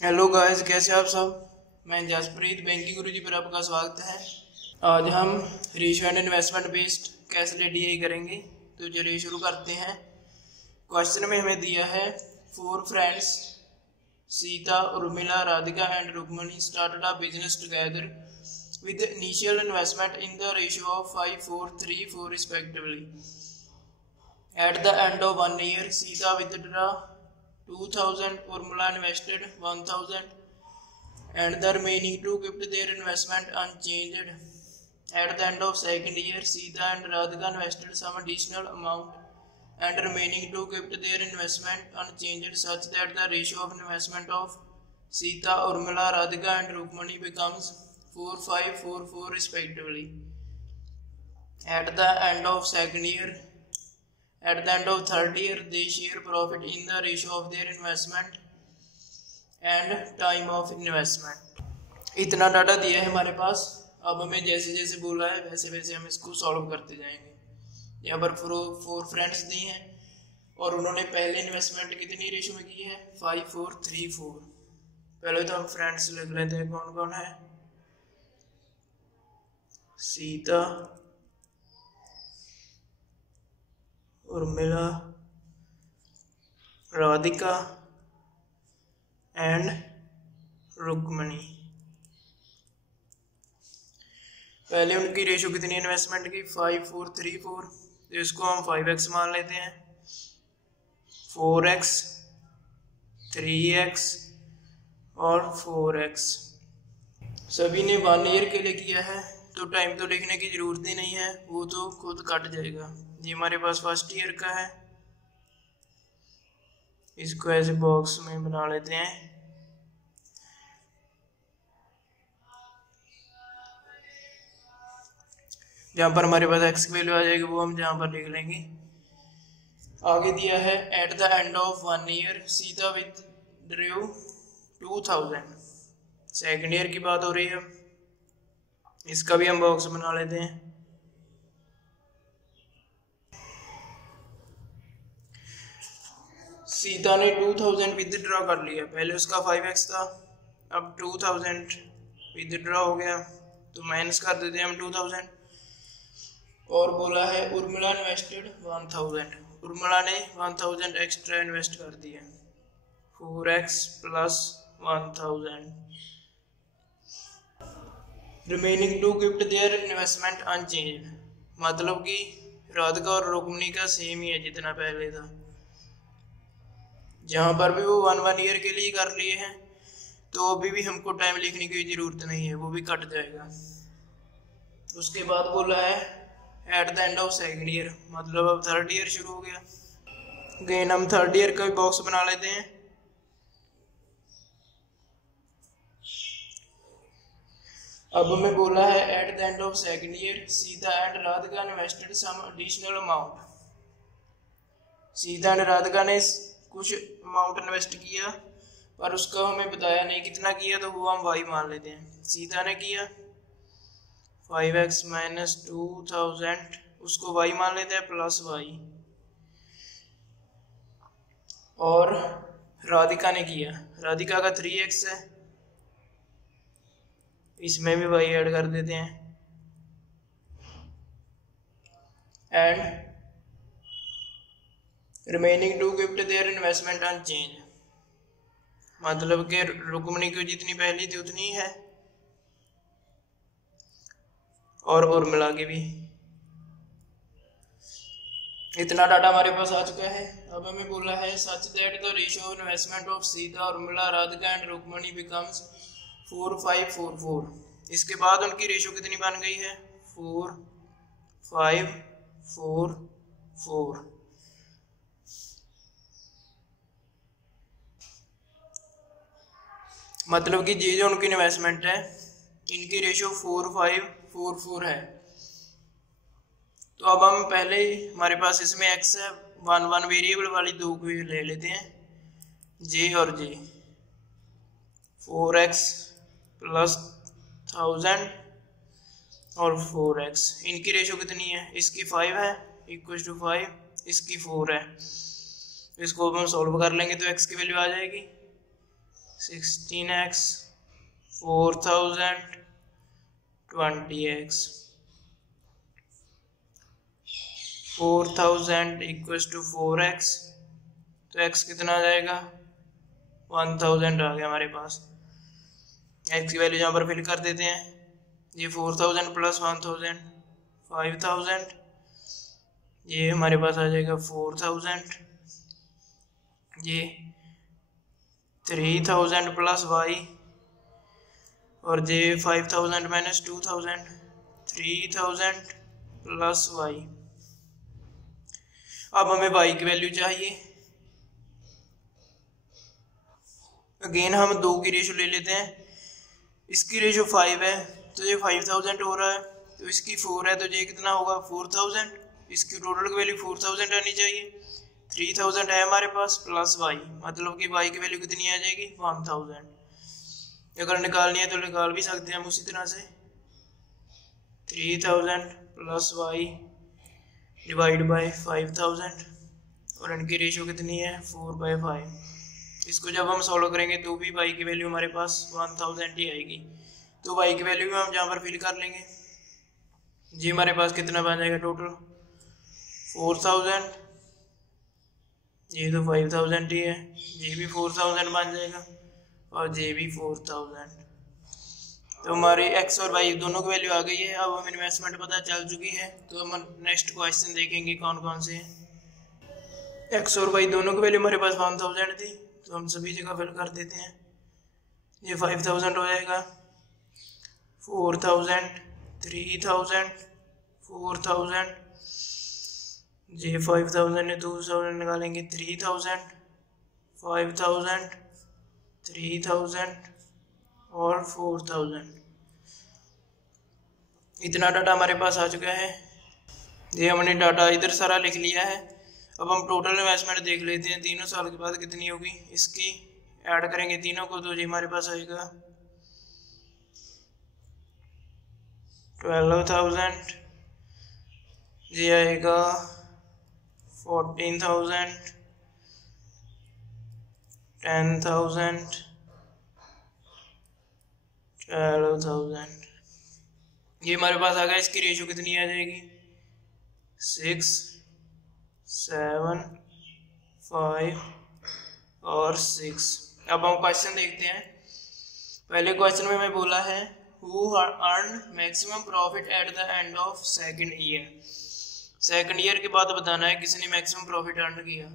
Hello guys, कैसे आप सब। मैं जसप्रीत बैंकिंग गुरुजी पर आपका स्वागत है। आज हम ratio and investment based cash DI करेंगे। तो चलिए शुरू करते हैं। क्वेश्चन में हमें दिया है 4 friends Sita, Urmila, Radhika and Rukmani started a business together with initial investment in the ratio of 5, 4, 3, 4 respectively. At the end of 1 year, Sita withdrew 2000, Urmila invested 1000, and the remaining two kept their investment unchanged. At the end of second year, Sita and Radhika invested some additional amount, and remaining two kept their investment unchanged, such that the ratio of investment of Sita, Urmila, Radhika and Rukmani becomes 4, 5, 4, 4 respectively. At the end of third year, they share profit in the ratio of their investment and time of investment. इतना data दिया है हमारे पास। अब हमें जैसे जैसे बोला है वैसे वैसे हम इसको सॉल्व करते जाएंगे। यहाँ पर 4 फ्रेंड्स दिए हैं और उन्होंने पहले इन्वेस्टमेंट कितनी रेशियो में की है, 5, 4, 3, 4। पहले तो हम फ्रेंड्स लिख लेते हैं कौन कौन है। सीता, उर्मिला, राधिका एंड रुक्मणी। पहले उनकी रेशियो कितनी इन्वेस्टमेंट की, 5, 4, 3, 4। तो इसको हम 5x मान लेते हैं, 4x, 3x और 4x। सभी ने 1 ईयर के लिए किया है तो टाइम तो लिखने की जरूरत ही नहीं है, वो तो खुद कट जाएगा। ये हमारे पास फर्स्ट ईयर का है, इसको ऐसे बॉक्स में बना लेते हैं। जहाँ पर हमारे पास x की वैल्यू आ जाएगी वो हम जहाँ पर लिख लेंगे। आगे दिया है at the end of 1 year Sita withdrew 2000। Second year की बात हो रही है, इसका भी हम बॉक्स बना लेते हैं। सीता ने 2000 विथड्रॉ कर लिया, पहले उसका 5x था, अब 2000 विथड्रॉ हो गया तो माइनस कर देते हैं हम 2000। और बोला है उर्मिला इन्वेस्टेड 1000, उर्मिला ने 1000 एक्स्ट्रा इन्वेस्ट कर दिया, 4x प्लस 1000। Remaining two kept their investment unchanged, मतलब कि राधिका और रुक्मणी का सेम ही है जितना पहले था। जहाँ पर भी वो 1 ईयर के लिए कर लिए हैं तो अभी भी हमको टाइम लिखने की जरूरत नहीं है, वो भी कट जाएगा। उसके बाद बोला है at the end of second year, मतलब अब थर्ड ईयर शुरू हो गया। अगेन हम थर्ड ईयर का बॉक्स बना लेते हैं। अब हमें बोला है at the end of second year Sita and Radhika invested some additional amount. Sita and Radhika ने कुछ अमाउंट इन्वेस्ट किया पर उसका हमें बताया नहीं कितना किया, तो वो हम y मान लेते हैं। सीता ने किया 5x माइनस 2000, उसको y मान लेते हैं प्लस y। और राधिका ने किया, राधिका का 3x है, इसमें भी y ऐड कर देते हैं। And remaining two kept their investment unchanged, मतलब कि रुक्मणी को जितनी पहली थी उतनी है और उर्मिला की भी। इतना डाटा हमारे पास आ चुका है। अब हमें बोला है such that the ratio of investment of Sita, Urmila, Radhika and Rukmani becomes 4, 5, 4, 4। इसके बाद उनकी रेशियो कितनी बन गई है, 4, 5, 4, 4। मतलब कि ये जो उनकी इन्वेस्टमेंट है इनकी रेशियो 4, 5, 4, 4 है। तो अब हम पहले हमारे पास इसमें x है, 1, 1 वेरिएबल वाली दो को ले लेते हैं, j और j। 4x प्लस 1000 और 4x, इनकी रेशियो कितनी है, इसकी 5 है इक्वल टू 5, इसकी 4 है। इसको हम सॉल्व कर लेंगे तो x की वैल्यू आ जाएगी 16x, 4000, 20x। 4000 equals to 4x, तो x कितना आ जाएगा 1000 आ गया हमारे पास। x की वैल्यू यहाँ पर फिल कर देते हैं। ये 4000 प्लस 1000 5000, ये हमारे पास आ जाएगा 4000, ये 3000 प्लस y, और ये 5000 माइनस 2000, 3000 प्लस y। अब हमें y की वैल्यू चाहिए। अगेन हम 2 की रेशो ले लेते हैं। इसकी रेशो 5 है तो ये 5000 हो रहा है, तो इसकी 4 है तो ये कितना होगा 4000। इसकी टोटल की वैल्यू 4000 आनी चाहिए। 3000 है हमारे पास प्लस y, मतलब कि y की वैल्यू कितनी आ जाएगी 1000। अगर निकालनी है तो निकाल भी सकते हैं हम उसी तरह से। 3000 प्लस y डिवाइड बाय 5000, और इनकी रेशो कितनी है 4/5। इसको जब हम सॉल्व करेंगे तो भी y की वैल्यू हमारे पास 1000 ही आएगी। तो y की वैल्यू हम जहाँ पर फिल कर लेंगे। जी हमारे पास कितना बन जाएगा टोटल 4000, ये तो 5000 ही है, ये भी 4000 बन जाएगा, और ये भी 4000। तो हमारे x और y दोनों की वैल्यू आ गई है। अब हम इन्वेस्टमेंट पता चल चुकी है, तो हम नेक्स्ट क्वेश्चन देखेंगे कौन कौन से हैं। x और y दोनों की वैल्यू हमारे पास 1000 थी, तो हम सभी जगह फिल कर देते हैं। ये 5000 हो जाएगा, 4000, 3000, 4000, ये 5000 है, 2000 निकालेंगे 3000, 5000, 3000 और 4000। इतना डाटा हमारे पास आ चुका है। ये हमने डाटा इधर सारा लिख लिया है। अब हम टोटल इन्वेस्टमेंट देख लेते हैं तीनों साल के बाद कितनी होगी। इसकी ऐड करेंगे तीनों को, तो ये हमारे पास आएगा 12,000, ये आएगा 14,000, 10,000, 12,000। ये हमारे पास आ गया। इसकी रेशो कितनी आ जाएगी 6, 7, 5 और 6। अब हम क्वेश्चन देखते हैं। पहले क्वेश्चन में मैं बोला है who earned maximum profit at the end of second year। Second year के बाद बताना है किसने मैक्सिमम प्रॉफिट अर्न किया।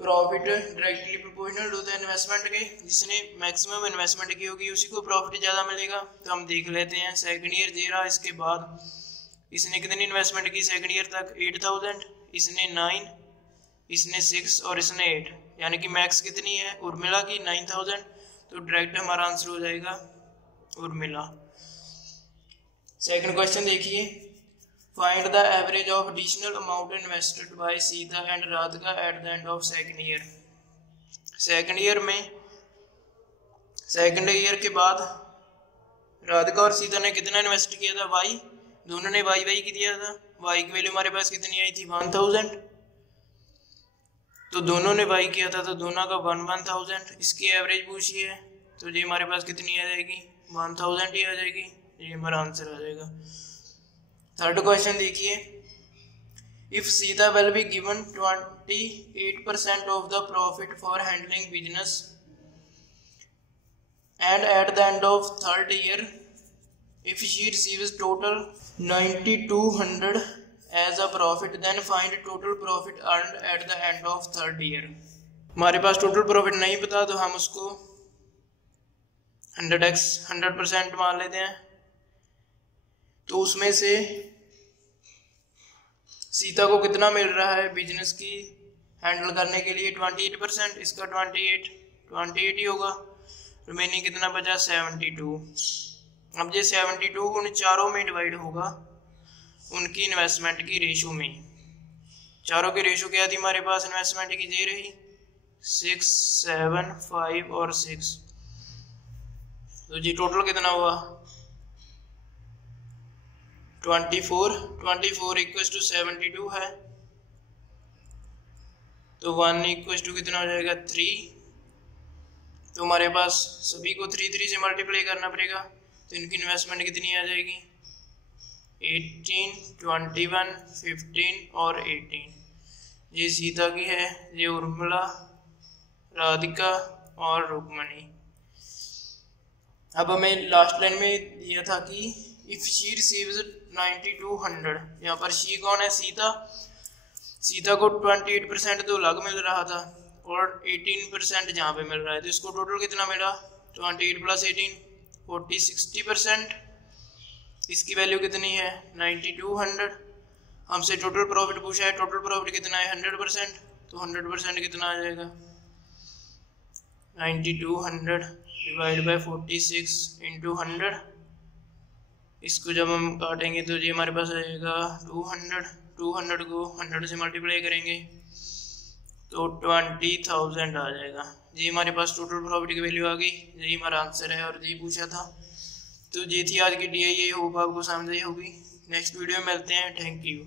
प्रॉफिट डायरेक्टली प्रोपोर्शनल होता है इन्वेस्टमेंट के, जिसने मैक्सिमम इन्वेस्टमेंट की होगी उसी को प्रॉफिट ज़्यादा मिलेगा। तो हम देख लेते हैं। सेकंड ईयर दे रहा, इसके बाद इसने कितनी इन्वेस्टमेंट की सेकंड ईयर तक 8000, इसने 9, इसने 6 और इसने 8, यानी कि मैक्स कितनी है उर्मिला की 9000। तो डायरेक्ट हमारा आंसर हो जाएगा उर्मिला। सेकंड क्वेश्चन देखिए। Find the average of additional amount invested bye Sita and Radhika eight the end of second year. Second year में सेकंड ईयर के बाद राधिका और सीता ने कितना इन्वेस्ट किया था y, दोनों ने y की दिया था। y की वैल्यू हमारे पास कितनी आई थी 1000, तो दोनों ने y किया था, तो दोनों का 1000। इसकी एवरेज पूछी है, तो ये हमारे पास कितनी आ जाएगी 1000 ही आ जाएगी। ये हमारा आंसर आ जाएगा। थर्ड क्वेश्चन देखिए। If Sita will be given 28% of the profit for handling business and at the end of third year if she receives total 9200 as a profit, then find total profit earned at the end of third year. हमारे पास total profit नहीं पता, तो हम उसको 100% मान लेते हैं। तो उसमें से सीता को कितना मिल रहा है बिजनेस की हैंडल करने के लिए 28%, इसका 28 ही होगा। रिमेनिंग कितना बचा 72। अब ये 72 उन चारों में डिवाइड होगा उनकी इन्वेस्टमेंट की रेशो में। चारों की रेशो क्या थी हमारे पास इन्वेस्टमेंट की, दे रही 6, 7, 5 और 6। तो जी टोटल कितना हुआ 24 इक्वल्स टू 72 है, तो 1 इक्वल्स टू कितना हो जाएगा 3 तो हमारे पास सभी को 3 से मल्टीप्लाई करना पड़ेगा। तो इनकी इन्वेस्टमेंट कितनी आ जाएगी? 18, 21, 15 और 18। ये सीता की है, ये उर्मिला, राधिका और रुक्मणी। अब हमें लास्ट लाइन में दिया था कि इफ शी रिसीव्स 9200, यहाँ पर शी कौन है? सीता। सीता को 28% तो अलग मिल रहा था और 18% जहाँ पे मिल रहा है, तो इसको टोटल कितना मिला? 28 + 18 40 60%। इसकी वैल्यू कितनी है? 9200। हमसे टोटल प्रॉफिट पूछा है, टोटल प्रॉफिट कितना है? 100%। तो 100% कितना आ जाएगा? 9200 डिवाइड बाय 46 × 100। इसको जब हम काटेंगे तो ये हमारे पास आएगा 200 को 100 से मल्टीप्लाई करेंगे तो 20,000 आ जाएगा। ये हमारे पास टोटल प्रॉफिट की वैल्यू आ गई। यही हमारा आंसर है और यही पूछा था। तो ये थी आज की DI। होप आपको समझ आई होगी। नेक्स्ट वीडियो में मिलते हैं। Thank you.